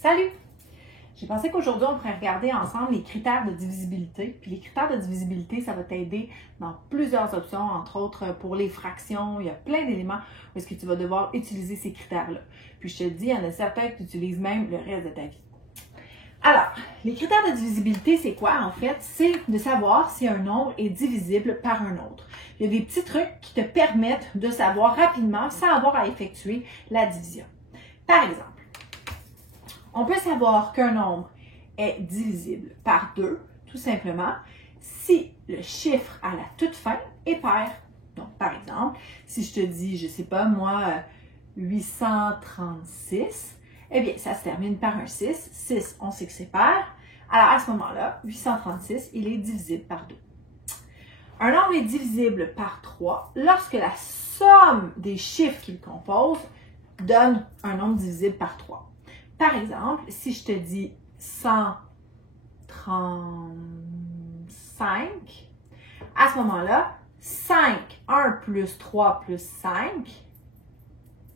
Salut! J'ai pensé qu'aujourd'hui, on pourrait regarder ensemble les critères de divisibilité. Puis les critères de divisibilité, ça va t'aider dans plusieurs options, entre autres pour les fractions. Il y a plein d'éléments où est-ce que tu vas devoir utiliser ces critères-là. Puis je te dis, il y en a certains que tu utilises même le reste de ta vie. Alors, les critères de divisibilité, c'est quoi en fait? C'est de savoir si un nombre est divisible par un autre. Il y a des petits trucs qui te permettent de savoir rapidement sans avoir à effectuer la division. Par exemple, on peut savoir qu'un nombre est divisible par 2, tout simplement, si le chiffre à la toute fin est pair. Donc, par exemple, si je te dis, je ne sais pas moi, 836, eh bien, ça se termine par un 6. 6, on sait que c'est pair. Alors, à ce moment-là, 836, il est divisible par 2. Un nombre est divisible par 3 lorsque la somme des chiffres qu'il compose donne un nombre divisible par 3. Par exemple, si je te dis 135, à ce moment-là, 5, 1 plus 3 plus 5,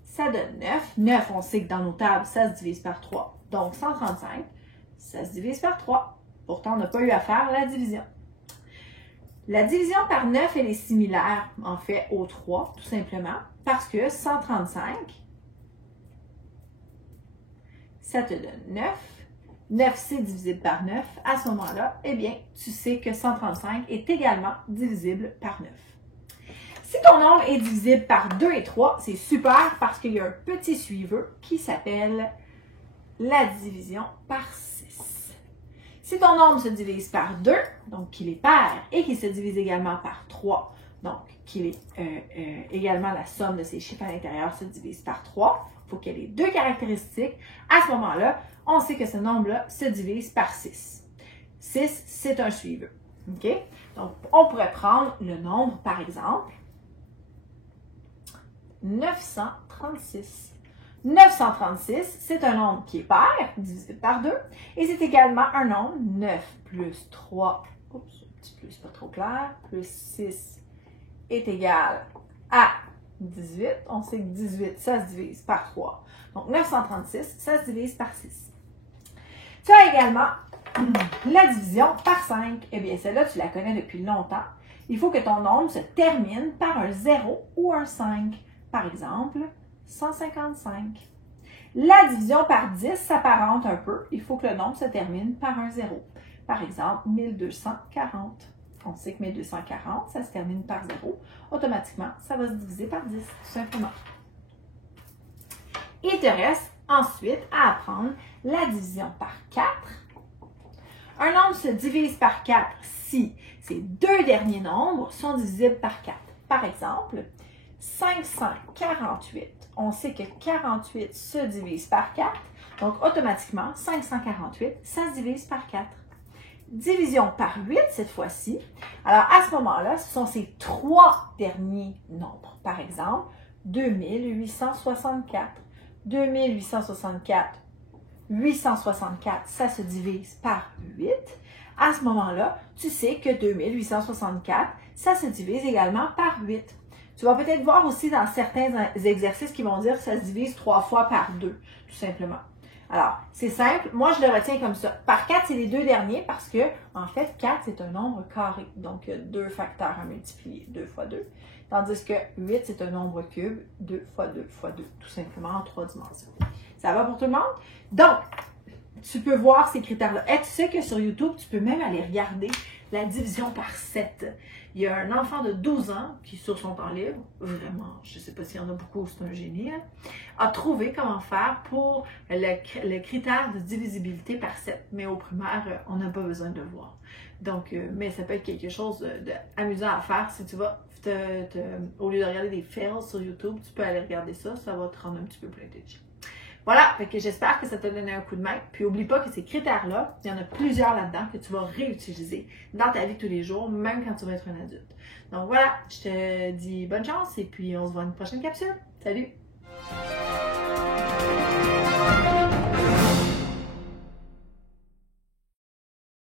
ça donne 9. 9, on sait que dans nos tables, ça se divise par 3. Donc, 135, ça se divise par 3. Pourtant, on n'a pas eu à faire la division. La division par 9, elle est similaire, en fait, au 3, tout simplement, parce que 135, ça te donne 9. 9, c'est divisible par 9. À ce moment-là, eh bien, tu sais que 135 est également divisible par 9. Si ton nombre est divisible par 2 et 3, c'est super parce qu'il y a un petit suiveux qui s'appelle la division par 6. Si ton nombre se divise par 2, donc qu'il est pair, et qu'il se divise également par 3, donc qu'il est également la somme de ces chiffres à l'intérieur se divise par 3, il faut qu'il y ait les deux caractéristiques. À ce moment-là, on sait que ce nombre-là se divise par 6. 6, c'est un suiveux. OK? Donc, on pourrait prendre le nombre, par exemple, 936. 936, c'est un nombre qui est pair, divisé par 2, et c'est également un nombre, 9 plus 3, oups, un petit plus pas trop clair, plus 6 est égal à 18. On sait que 18, ça se divise par 3. Donc, 936, ça se divise par 6. Tu as également la division par 5. Eh bien, celle-là, tu la connais depuis longtemps. Il faut que ton nombre se termine par un 0 ou un 5. Par exemple, 155. La division par 10 s'apparente un peu. Il faut que le nombre se termine par un 0. Par exemple, 1240. On sait que 1240, ça se termine par 0. Automatiquement, ça va se diviser par 10, tout simplement. Il te reste ensuite à apprendre la division par 4. Un nombre se divise par 4 si ces deux derniers nombres sont divisibles par 4. Par exemple, 548. On sait que 48 se divise par 4. Donc, automatiquement, 548, ça se divise par 4. Division par 8 cette fois-ci. Alors, à ce moment-là, ce sont ces trois derniers nombres. Par exemple, 2864. 2864, 864, ça se divise par 8. À ce moment-là, tu sais que 2864, ça se divise également par 8. Tu vas peut-être voir aussi dans certains exercices qui vont dire que ça se divise 3 fois par 2, tout simplement. Alors, c'est simple. Moi, je le retiens comme ça. Par 4, c'est les deux derniers parce que, en fait, 4, c'est un nombre carré. Donc, il y a deux facteurs à multiplier, 2 fois 2. Tandis que 8, c'est un nombre cube, 2 fois 2 fois 2, tout simplement en 3 dimensions. Ça va pour tout le monde? Donc, tu peux voir ces critères-là. Et tu sais que sur YouTube, tu peux même aller regarder la division par 7. Il y a un enfant de 12 ans qui, sur son temps libre, vraiment, je ne sais pas s'il y en a beaucoup, c'est un génie, hein, a trouvé comment faire pour le critère de divisibilité par 7. Mais au primaire, on n'a pas besoin de le voir. Donc, mais ça peut être quelque chose d'amusant à faire si tu vas, au lieu de regarder des fails sur YouTube, tu peux aller regarder ça, ça va te rendre un petit peu plus intelligent. Voilà, fait que j'espère que ça t'a donné un coup de main. Puis oublie pas que ces critères-là, il y en a plusieurs là-dedans que tu vas réutiliser dans ta vie de tous les jours, même quand tu vas être un adulte. Donc voilà, je te dis bonne chance et puis on se voit dans une prochaine capsule. Salut!